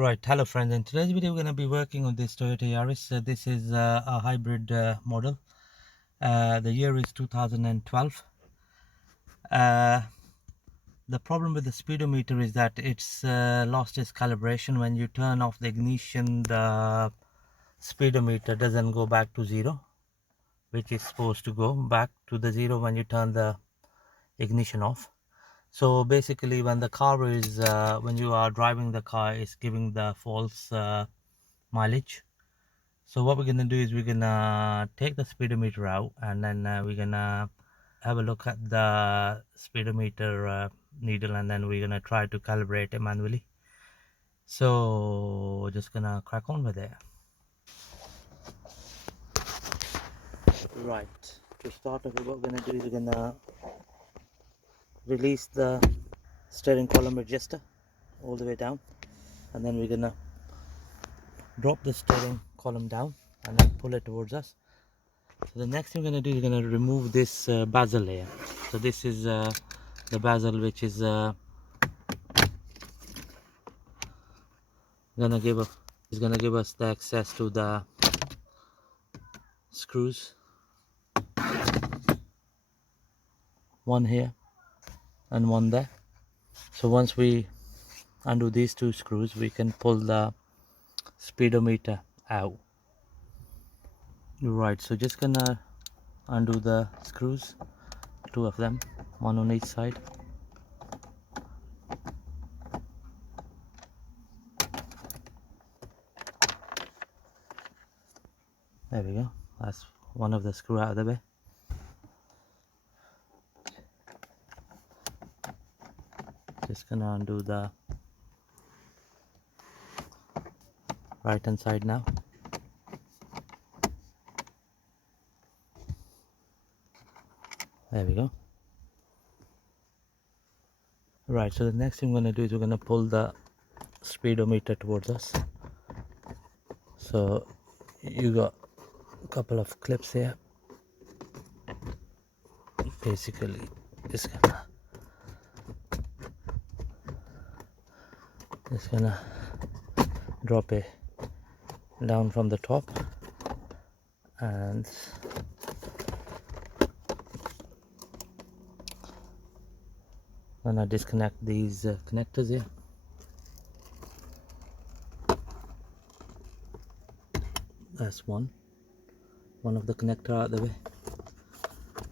Right, hello friends. In today's video, we're going to be working on this Toyota Yaris. This is a hybrid model. The year is 2012. Uh, the problem with the speedometer is that it's lost its calibration. When you turn off the ignition, the speedometer doesn't go back to zero, which is supposed to go back to the zero when you turn the ignition off. So basically, when the car is when you are driving the car, it's giving the false mileage. So what we're gonna do is we're gonna take the speedometer out, and then we're gonna have a look at the speedometer needle, and then we're gonna try to calibrate it manually. So just gonna crack on with it. Right, to start off, what we're gonna do is we're gonna release the steering column adjuster all the way down, and then we're gonna drop the steering column down and then pull it towards us. So the next thing we're going to do is going to remove this bezel layer. So this is the bezel which is going to give us the access to the screws. One here and one there. So once we undo these two screws, we can pull the speedometer out. Right, so just gonna undo the screws, two of them, one on each side. There we go, that's one of the screw out of the way. Just gonna undo the right hand side now. There we go. Right, so the next thing we're going to do is we're going to pull the speedometer towards us. So you got a couple of clips here. Basically just gonna drop it down from the top, and gonna disconnect these connectors here. That's one of the connector out of the way,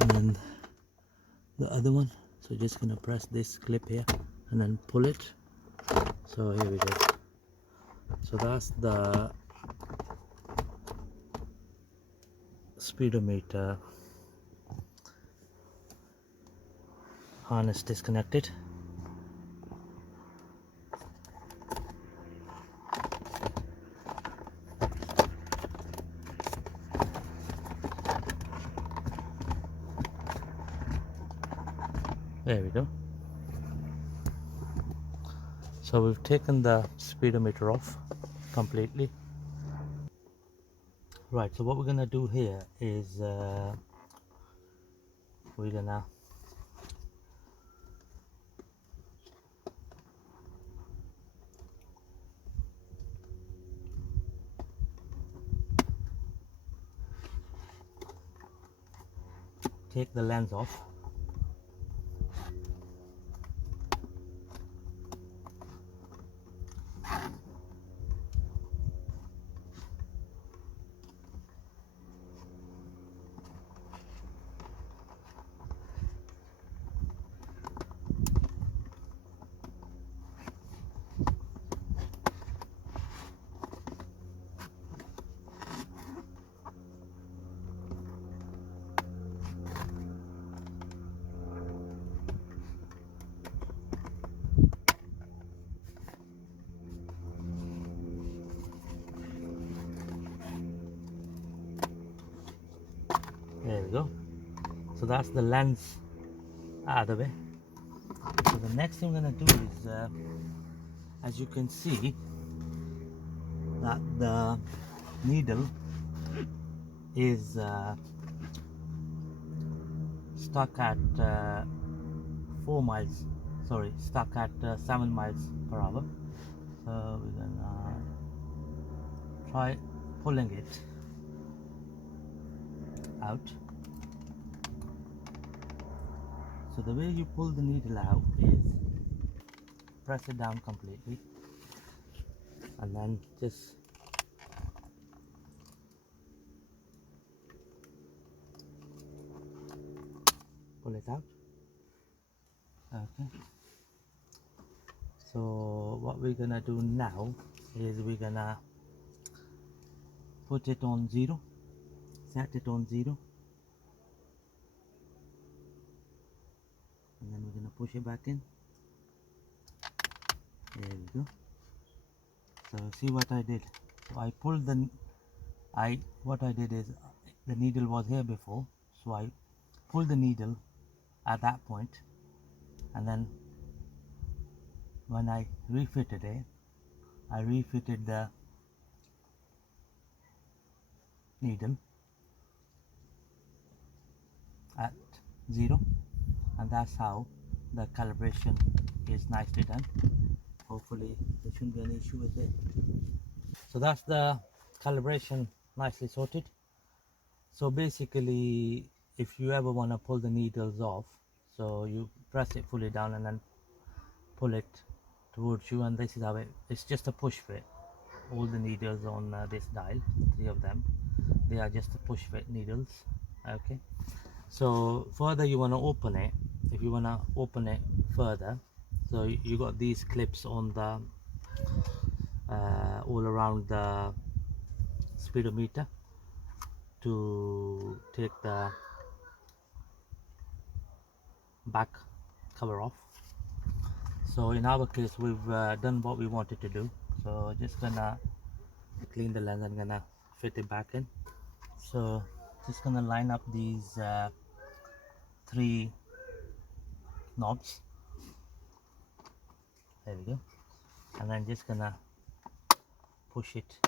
and then the other one. So just gonna press this clip here and then pull it. So here we go. So that's the speedometer harness disconnected. There we go. So we've taken the speedometer off completely. Right, so what we're gonna do here is we're gonna take the lens off. There we go. So that's the lens out of the way. So the next thing we're going to do is, as you can see, that the needle is stuck at 4 miles, sorry, stuck at 7 miles per hour. So we're gonna try pulling it out. So the way you pull the needle out is press it down completely and then just pull it out. Okay, so what we're gonna do now is we're gonna put it on 0, set it on 0, and then we're gonna push it back in. There we go. So see what I did. So I pulled the what I did is the needle was here before, so I pulled the needle at that point, and then when I refitted it, I refitted the needle at 0, and that's how the calibration is nicely done. Hopefully there shouldn't be any issue with it. So that's the calibration nicely sorted. So basically, if you ever want to pull the needles off, so you press it fully down and then pull it towards you, and this is how it's just a push fit. All the needles on this dial, 3 of them, they are just push fit needles. Okay, so further you want to open it, if you want to open it further, so you got these clips on the all around the speedometer to take the back cover off. So in our case we've done what we wanted to do, so just gonna clean the lens and gonna fit it back in. So just gonna line up these 3 knobs. There we go. And then just gonna push it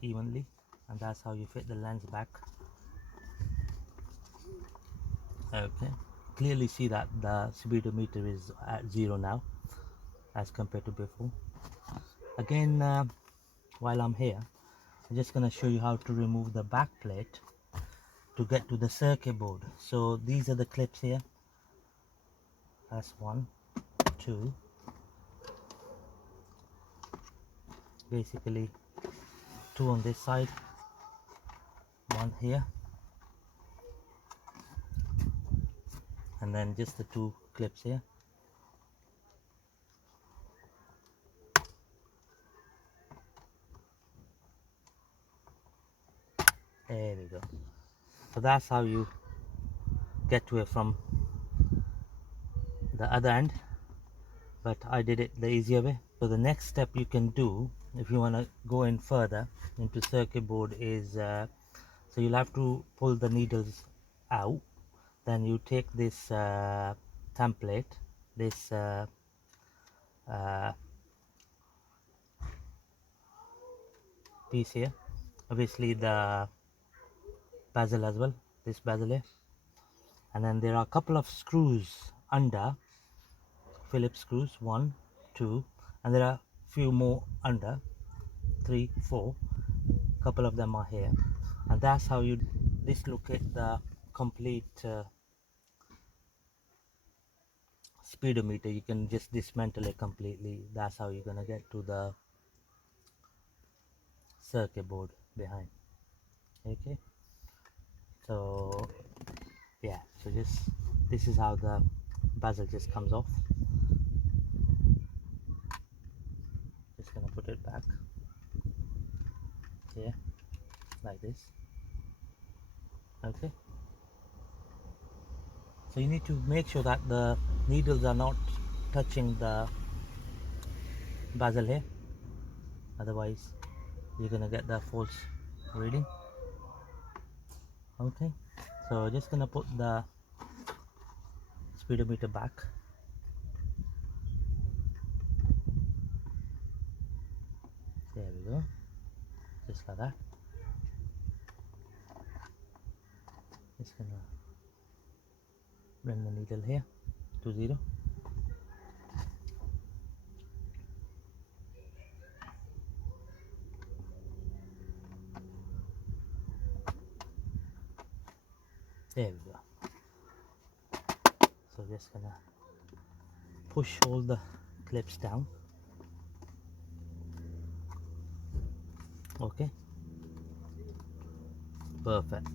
evenly, and that's how you fit the lens back. Okay, clearly see that the speedometer is at 0 now as compared to before. Again, while I'm here, I'm just gonna show you how to remove the back plate to get to the circuit board. So these are the clips here. That's 1, 2, basically 2 on this side, 1 here, and then just the 2 clips here. There we go. So that's how you get to it from the other end, but I did it the easier way. So the next step you can do if you want to go in further into circuit board is so you'll have to pull the needles out. Then you take this template, this piece here, obviously the bezel as well, this bezel here, and then there are a couple of screws under, Phillips screws, 1, 2, and there are few more under, 3, 4, couple of them are here, and that's how you dislocate the complete speedometer. You can just dismantle it completely. That's how you're gonna get to the circuit board behind. Okay, so yeah, so just this is how the bezel just comes off. Just gonna put it back here like this. Okay, so you need to make sure that the needles are not touching the bezel here, otherwise you're gonna get the false reading. Okay, so just gonna put the speedometer back. There we go, just like that. Just gonna bring the needle here to 0. There we go. So just gonna push all the clips down. Okay, perfect.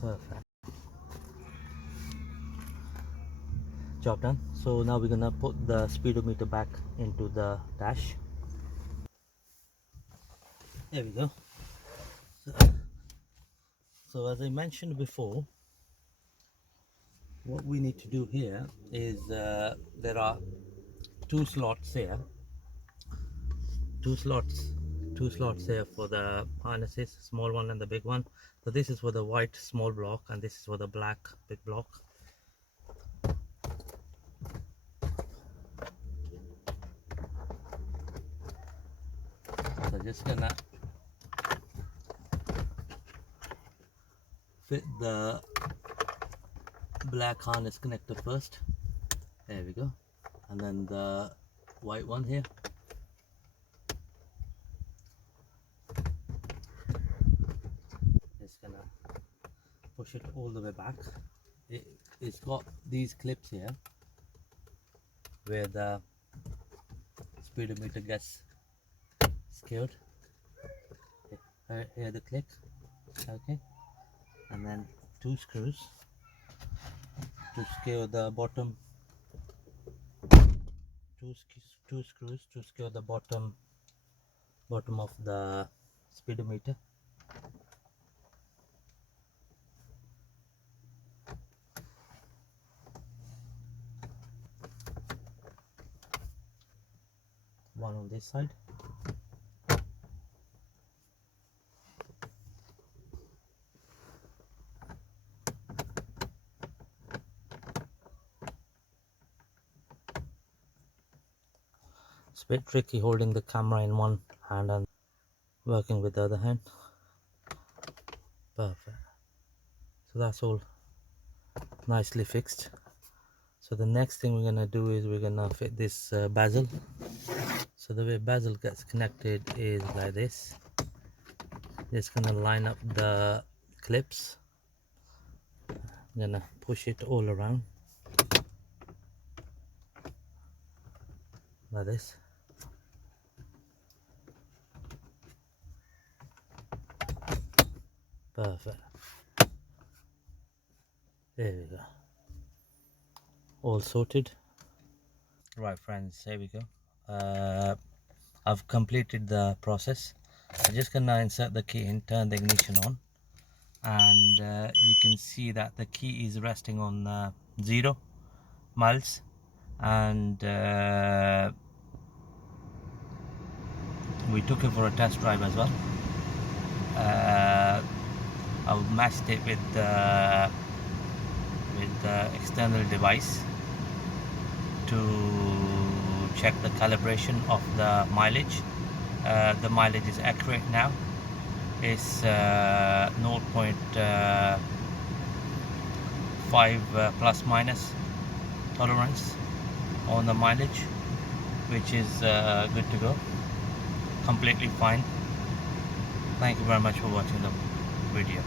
Perfect. Job done. So now we're gonna put the speedometer back into the dash. There we go. So as I mentioned before, what we need to do here is there are two slots here, two slots here for the harnesses, small one and the big one. So this is for the white small block and this is for the black big block. So just gonna fit the black harness connector first. There we go. And then the white one here. Just gonna push it all the way back. It's got these clips here where the speedometer gets secured. Here the clip. Okay, and then two screws to secure the bottom. Two screws to secure the bottom of the speedometer. One on this side. It's a bit tricky holding the camera in one hand and working with the other hand. Perfect. So that's all nicely fixed. So the next thing we're gonna do is we're gonna fit this bezel. So the way bezel gets connected is like this. Just gonna line up the clips. I'm gonna push it all around like this. Perfect. There we go. All sorted. Right friends, here we go. I've completed the process. I'm just gonna insert the key in, turn the ignition on, and you can see that the key is resting on 0 miles, and we took it for a test drive as well. I've matched it with the external device to check the calibration of the mileage. The mileage is accurate now. It's 0.5 plus minus tolerance on the mileage, which is good to go, completely fine. Thank you very much for watching the video.